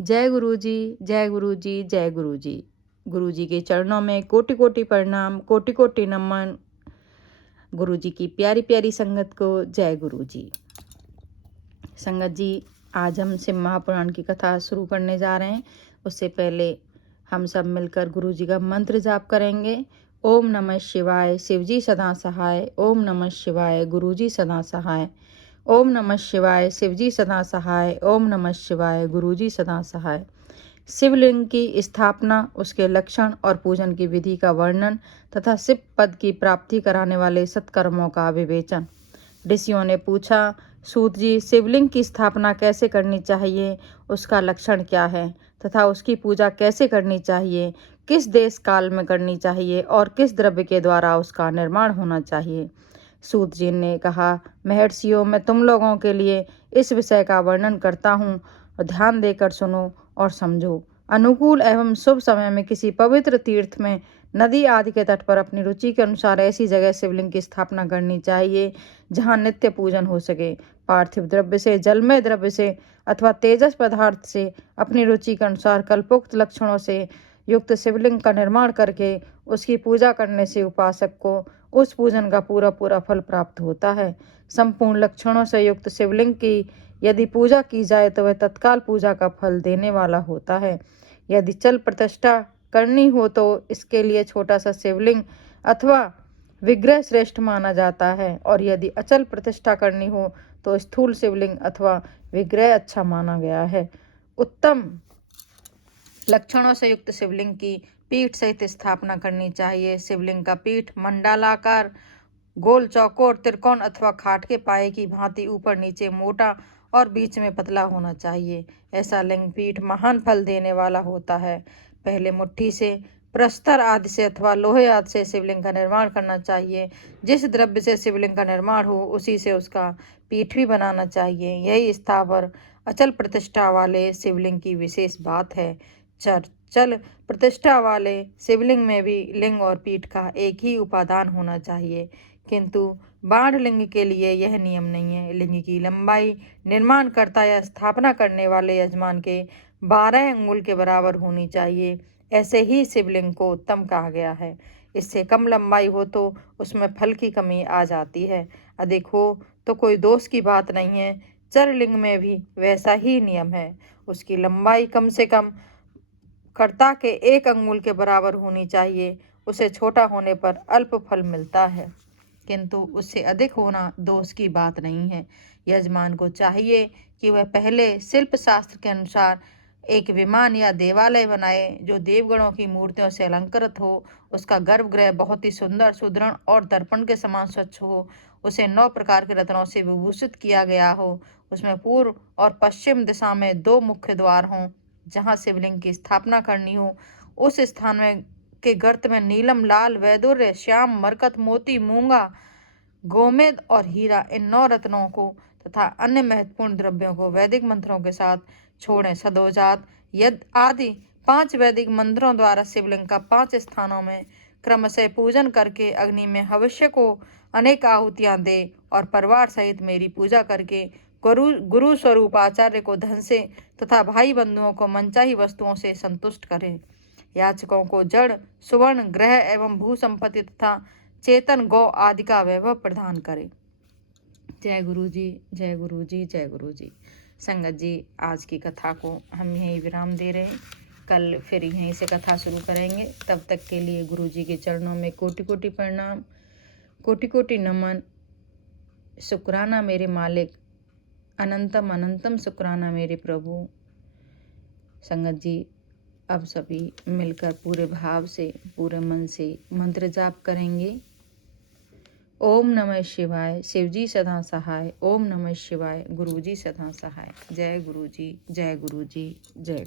जय गुरु जी, जय गुरु जी, जय गुरु जी। गुरु जी के चरणों में कोटि कोटि प्रणाम, कोटि कोटि नमन। गुरु जी की प्यारी प्यारी संगत को जय गुरु जी। संगत जी, आज हम शिव महापुराण की कथा शुरू करने जा रहे हैं। उससे पहले हम सब मिलकर गुरु जी का मंत्र जाप करेंगे। ओम नमः शिवाय, शिव जी सदा सहाय। ओम नमः शिवाय, गुरु जी सदा सहाय। ओम नमः शिवाय, शिव जी सदा सहाय। ओम नमः शिवाय, गुरु जी सदा सहाय। शिवलिंग की स्थापना, उसके लक्षण और पूजन की विधि का वर्णन तथा शिव पद की प्राप्ति कराने वाले सत्कर्मों का विवेचन। ऋषियों ने पूछा, सूत जी, शिवलिंग की स्थापना कैसे करनी चाहिए, उसका लक्षण क्या है तथा उसकी पूजा कैसे करनी चाहिए, किस देश काल में करनी चाहिए और किस द्रव्य के द्वारा उसका निर्माण होना चाहिए। सूत जी ने कहा, महर्षियों, मैं तुम लोगों के लिए इस विषय का वर्णन करता हूँ, ध्यान देकर सुनो और समझो। अनुकूल एवं शुभ समय में किसी पवित्र तीर्थ में, नदी आदि के तट पर अपनी रुचि के अनुसार ऐसी जगह शिवलिंग की स्थापना करनी चाहिए जहाँ नित्य पूजन हो सके। पार्थिव द्रव्य से, जलमय द्रव्य से अथवा तेजस पदार्थ से अपनी रुचि के अनुसार कल्पोक्त लक्षणों से युक्त शिवलिंग का निर्माण करके उसकी पूजा करने से उपासक को उस पूजन का पूरा पूरा फल प्राप्त होता है। संपूर्ण लक्षणों से युक्त शिवलिंग की यदि पूजा की जाए तो वह तत्काल पूजा का फल देने वाला होता है। यदि चल प्रतिष्ठा करनी हो तो इसके लिए छोटा सा शिवलिंग अथवा विग्रह श्रेष्ठ माना जाता है, और यदि अचल प्रतिष्ठा करनी हो तो स्थूल शिवलिंग अथवा विग्रह अच्छा माना गया है। उत्तम लक्षणों से युक्त शिवलिंग की पीठ सहित स्थापना करनी चाहिए। शिवलिंग का पीठ मंडलाकार, गोल, चौकोर, त्रिकोण अथवा खाट के पाए की भांति ऊपर नीचे मोटा और बीच में पतला होना चाहिए। ऐसा लिंग पीठ महान फल देने वाला होता है। पहले मुट्ठी से, प्रस्तर आदि से अथवा लोहे आदि से शिवलिंग का निर्माण करना चाहिए। जिस द्रव्य से शिवलिंग का निर्माण हो उसी से उसका पीठ भी बनाना चाहिए। यही स्थावर अचल प्रतिष्ठा वाले शिवलिंग की विशेष बात है। चल प्रतिष्ठा वाले शिवलिंग में भी लिंग और पीठ का एक ही उपादान होना चाहिए, किंतु बाण लिंग के लिए यह नियम नहीं है। लिंग की लंबाई निर्माणकर्ता या स्थापना करने वाले यजमान के 12 अंगुल के बराबर होनी चाहिए। ऐसे ही शिवलिंग को उत्तम कहा गया है। इससे कम लंबाई हो तो उसमें फल की कमी आ जाती है, अधिक हो तो कोई दोष की बात नहीं है। चरलिंग में भी वैसा ही नियम है। उसकी लंबाई कम से कम कर्ता के 1 अंगुल के बराबर होनी चाहिए। उसे छोटा होने पर अल्प फल मिलता है, किंतु उससे अधिक होना दोष की बात नहीं है। यजमान को चाहिए कि वह पहले शिल्प शास्त्र के अनुसार एक विमान या देवालय बनाए जो देवगणों की मूर्तियों से अलंकृत हो। उसका गर्भगृह बहुत ही सुंदर, सुदृढ़ और दर्पण के समान स्वच्छ हो। उसे 9 प्रकार के रत्नों से विभूषित किया गया हो। उसमें पूर्व और पश्चिम दिशा में 2 मुख्य द्वार हों। जहाँ शिवलिंग की स्थापना करनी हो उस स्थान में के गर्त में नीलम, लाल, वैदुर्य, श्याम, मरकत, मोती, मूंगा, गोमेद और हीरा, इन 9 रत्नों को तथा अन्य महत्वपूर्ण द्रव्यों को वैदिक मंत्रों के साथ छोड़ें। सदोजात, यद आदि 5 वैदिक मंत्रों द्वारा शिवलिंग का 5 स्थानों में क्रमशः पूजन करके अग्नि में हविष्य को अनेक आहुतियां दे और परिवार सहित मेरी पूजा करके गुरु स्वरूप आचार्य को धन से तथा भाई बंधुओं को मनचाही वस्तुओं से संतुष्ट करें। याचकों को जड़, सुवर्ण, ग्रह एवं भू संपत्ति तथा चेतन गौ आदि का वैभव प्रदान करे। जय गुरु जी, जय गुरु जी, जय गुरु जी। संगत जी, आज की कथा को हम यहीं विराम दे रहे हैं। कल फिर यहीं से कथा शुरू करेंगे। तब तक के लिए गुरु जी के चरणों में कोटि कोटि प्रणाम, कोटि कोटि नमन। शुक्राना मेरे मालिक, अनंतम अनंतम शुक्राना मेरे प्रभु। संगत जी, अब सभी मिलकर पूरे भाव से, पूरे मन से मंत्र जाप करेंगे। ओम नमः शिवाय, शिवजी सदा सहाय। ओम नमः शिवाय, गुरुजी सदा सहाय। जय गुरु जी, जय गुरु जी, जय।